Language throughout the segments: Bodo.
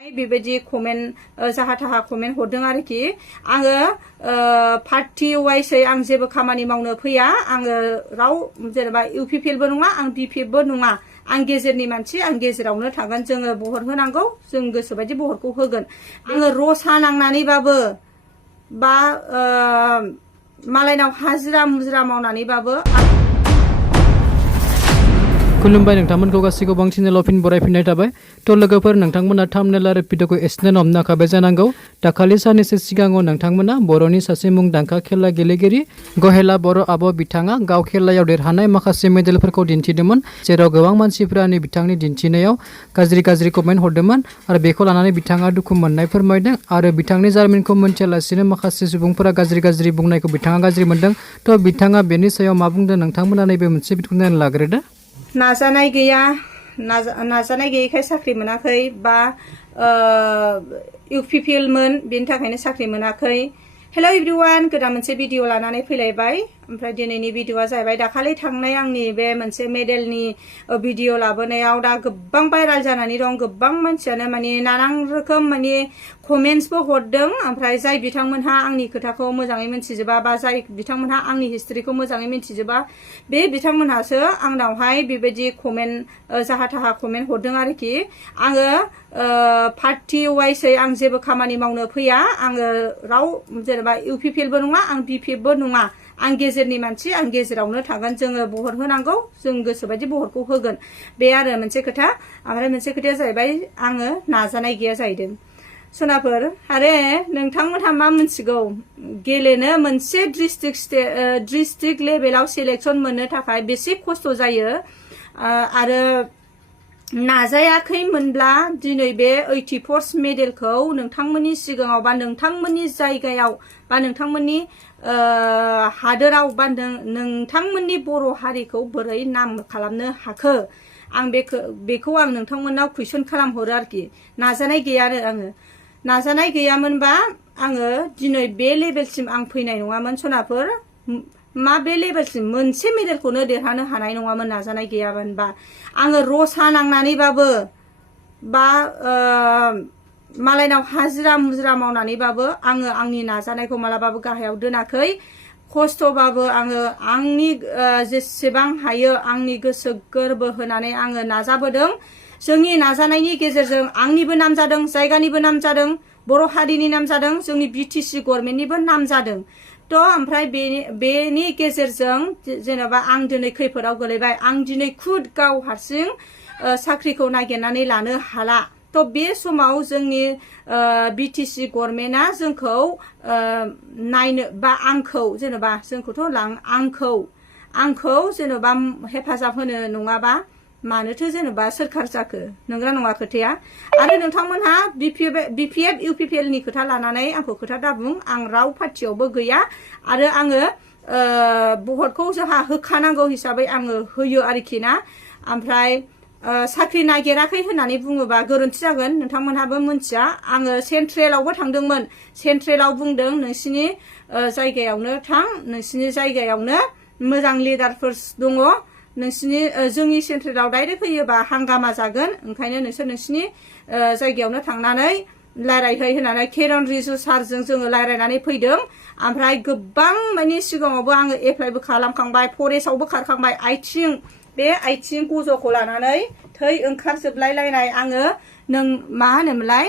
बेबायदि कमेन्ट जाहा थाहा कमेन्ट हरदों आरोखि आङो पार्टी वाइसै आं जेबो खामानि मावनो फैया आङो राव जेनेबा इउपिपिएलबो नङा आं बिपिएफबो नङा आं गेजेरनि मानसि आं गेजेरावनो थागोन जोङो बहर होनांगौ जों गोसोबायदि बहरखौ होगोन आङो रसा नांनानैबाबो बा मालायनाव हाजिरा मुजिरा मावनानैबाबो खुलुमबाय नोंथांमोनखौ गासैखौ बांसिन लफिन बरायफिननाय थाबाय थ' लोगोफोर नोंथांमोना थाम्बनेल आरो भिडिअखौ एसेनो हमना खाबाय जानांगौ दाखालि साननैसो सिगाङाव नोंथांमोना बर'नि सासे मुंदांखा खेला गेलेगिरि गहेला बर' आब' बिथाङा गाव खेलायाव देरहानाय माखासे मेडेलफोरखौ दिन्थिदोंमोन जेराव गोबां मानसिफ्रानो बिथांनि दिन्थिनायाव गाज्रि कमेन्ट हरदोंमोन आरो बेखौ लानानै बिथाङा दुखु मोननाय फोरमायदों आरो बिथांनि जारिमिनखौ मोनथियालासिनो माखासे सुबुंफोरा गाज्रि बुंनायखौ बिथाङा गाज्रि मोनदों थ' बिथाङा बेनि सायाव मा बुंदों नोंथांमोना नैबे मोनसे भिडिअखौ नायना लाग्रोदो नाजानाय गैया नाजानाय गैयैखाय साख्रि मोनाखै बा इउपिपिएलमोन बेनि थाखायनो साख्रि मोनाखै हेलो एभ्रिवान गोदान मोनसे भिडिअ लानानै फैलायबाय ओमफ्राय दिनैनि भिडिअआ जाहैबाय दाखालि थांनाय आंनि बे मोनसे मेडेलनि भिडिअ लाबोनायाव दा गोबां भाइराल जानानै दं गोबां मानसियानो माने नानां रोखोम माने कमेन्ट्सबो हरदों ओमफ्राय जाय बिथांमोनहा आंनि खोथाखौ मोजाङै मिथिजोबा बा जाय बिथांमोनहा आंनि हिस्ट्रिखौ मोजाङै मिथिजोबा बे बिथांमोनहासो आंनावहाय बेबायदि कमेन्ट जाहा थाहा कमेन्ट हरदों आरोखि आङो पार्टी वाइसै आं जेबो खामानि मावनो फैया आङो राव जेनेबा इउपिपिएलबो नङा आं बिपिएफबो नङा आं गेजेरनि मानसि आं गेजेरावनो थागोन जोङो बहर होनांगौ जों गोसोबायदि बहरखौ होगोन बे आरो मोनसे खोथा ओमफ्राय मोनसे खोथाया जाहैबाय आङो नाजानाय गैया जाहैदों सनाफोर आरो नोंथांमोनहा मा मिथिगौ गेलेनो मोनसे डिस्ट्रिक्ट लेभेलाव सिलेक्सन मोननो थाखाय बेसे खस्थ' जायो आरो नाजायाखैमोनब्ला दिनै बे 84th मेडेलखौ नोंथांमोननि सिगाङाव बा नोंथांमोननि जायगायाव बा नोंथांमोननि हादोराव बा नोंथांमोननि बर' हारिखौ बोरै नाम खालामनो हाखो आं बेखौ आं नोंथांमोननाव कुइसन खालामहरो आरोखि नाजानाय गैया आरो आङो नाजानाय गैयामोनबा आङो दिनै बे लेभेलसिम आं फैनाय नङामोन सनाफोर मा बे लेभेलसिम मोनसे मेडेलखौनो देरहानो हानाय नङामोन नाजानाय गैयामोनबा आङो रसा नांनानैबाबो बा मालायनाव हाजिरा मुजिरा मावनानैबाबो आङो आंनि नाजानायखौ मालाबाबो गाहायाव दोनाखै खस्थ'बाबो आङो आंनि जेसेबां हायो आंनि गोसो गोरबो होनानै आङो नाजाबोदों जोंनि नाजानायनि गेजेरजों आंनिबो नाम जादों जायगानिबो नाम जादों बर' हारिनि नाम जादों जोंनि बिटिसि गभर्नमेन्टनिबो नाम जादों थ' ओमफ्राय बेनि गेजेरजों जेनेबा आं दिनै खैफोदाव गोलैबाय आं दिनै खुद गाव हारसिं साख्रिखौ नागिरनानै लानो हाला थ' बे समाव जोंनि बिटिसि गभर्नमेन्टआ जोंखौ नायनो बा आंखौ जेनेबा जोंखौथ' आंखौ जेनेबा हेफाजाब होनो नङाबा मानोथो जेनेबा सोरखार जाखो नंगौना नङा खोथाया आरो नोंथांमोनहा बिपिएफ इउपिपिएलनि खोथा लानानै आंखौ खोथा दाबुं आं राव पार्टियावबो गैया आरो आङो बहरखौ जोंहा होखानांगौ हिसाबै आङो होयो आरोखि ना ओमफ्राय साख्रि नागिराखै होननानै बुङोबा गोरोन्थि जागोन नोंथांमोनहाबो मिथिया आङो सेन्ट्रेलावबो थांदोंमोन सेन्ट्रेलाव बुंदों नोंसिनि जायगायावनो थां नोंसिनि जायगायावनो मोजां लिडारफोर दङ नोंसिनि जोंनि सेन्ट्रेलाव डाइरेक्ट फैयोबा हांगामा जागोन ओंखायनो नोंसिनि जायगायावनो थांनानै रायलायहै होननानै केरन रिजु सारजों जोङो रायलायनानै फैदों ओमफ्राय गोबां माने सिगाङावबो आङो एप्लाइबो खालामखांबाय फरेस्टआवबो खारखांबाय आइथिं गज'खौ लानानै थै ओंखारजोबलायलायनाय आङो मा होनोमोनलाय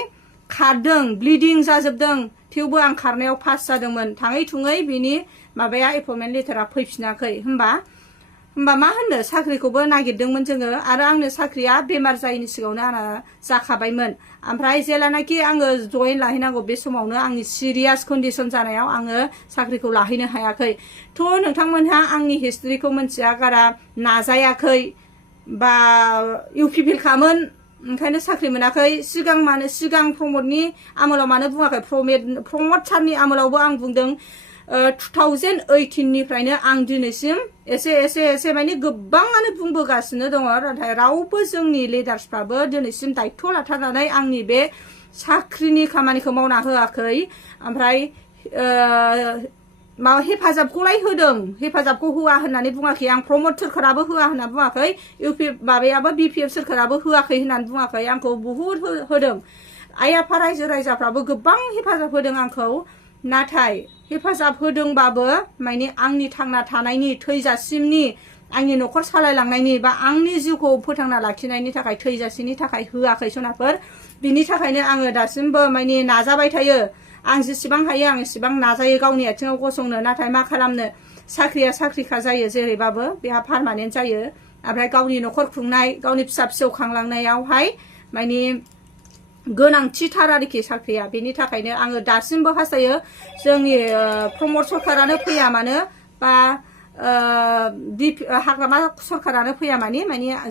खारदों ब्लिडिं जाजोबदों थेवबो आं खारनायाव पास जादोंमोन थाङै थुङै बिनि माबाया एपइन्टमेन्ट लेटारा फैफिनाखै होमबा मा होनो साख्रिखौबो नागिरदोंमोन जोङो आरो आंनो साख्रिया बेमार जायैनि सिगाङावनो आंना जाखाबायमोन ओमफ्राय जेलानाखि आङो जइन लाहैनांगौ बे समावनो आंनि सिरियास कन्डिसन जानायाव आङो साख्रिखौ लाहैनो हायाखै थ' नोंथांमोनहा आंनि हिस्ट्रिखौ मिथिया गारा नाजायाखै बा इउपिपिएल खामोन ओंखायनो साख्रि मोनाखै सिगां प्रमदनि आमोलाव मानो बुङाखै प्रमद सारनि आमोलावबो आं बुंदों 2018 निफ्रायनो आं दिनैसिम एसे माने गोबाङानो बुंबोगासिनो दङ नाथाय रावबो जोंनि लिडार्सफ्राबो दिनैसिम दायथ' लाथारनानै आंनि बे साख्रिनि खामानिखौ मावना होआखै ओमफ्राय माबा हेफाजाबखौलाय होदों हेफाजाबखौ होआ होननानै बुङाखै आं प्रमद सोरखाराबो होआ होनना बुङाखै बिपिएफ सोरखाराबो होआखै होननानै बुङाखै आंखौ बुहुद होदों आइ आफा रायजो राजाफ्राबो गोबां हेफाजाब होदों आंखौ नाथाय हेफाजाब होदोंबाबो माने आंनि थांना थानायनि थैजासिमनि आंनि न'खर सालायलांनायनि बा आंनि जिउखौ फोथांना लाखिनायनि थाखाय थैजासिमनि थाखाय होआखै सनाफोर बिनि थाखायनो आङो दासिमबो माने नाजाबाय थायो आं जेसेबां हायो आं एसेबां नाजायो गावनि आथिङाव गसंनो नाथाय मा खालामनो साख्रिया साख्रिखा जायो जेरैबाबो बेहा पारमानेन्ट जायो ओमफ्राय गावनि न'खर खुंनाय गावनि फिसा फिसौ खांलांनायावहाय माने गोनांथिथार आरोखि साख्रिया बेनि थाखायनो आङो दासिमबो हास्थायो जोंनि प्रमद सरखारानो फैया मानो बा हाग्रामा सरखारानो फैया माने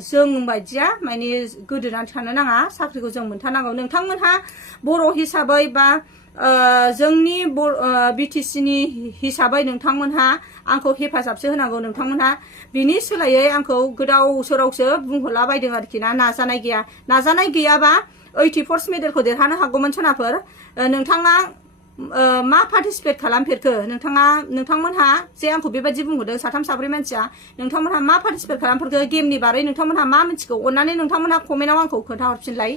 जों बायदिया माने गोदोनानै थानो नाङा साख्रिखौ जों मोनथारनांगौ नोंथांमोनहा बर' हिसाबै बा जोंनि BTC नि हिसाबै नोंथांमोनहा आंखौ हेफाजाबसो होनांगौ नोंथांमोनहा बिनि सोलायै आंखौ गोदाव सोरावसो बुंहरलाबायदों आरोखि नाजानाय गैया नाजानाय गैयाबा 84 मेडेलखौ देरहानो हागौमोन सनाफोर नोंथाङा मा पार्टिसिपेट खालामफेरखो नोंथांमोनहा जे आंखौ बेबायदि बुंहरदों साथाम साब्रै मानसिया नोंथांमोनहा मा पार्टिसिपेट खालामफेरखो गेमनि बारै नोंथांमोनहा मा मिथिगौ अननानै नोंथांमोनहा कमेन्टआव आंखौ खोन्थाहरफिनलाय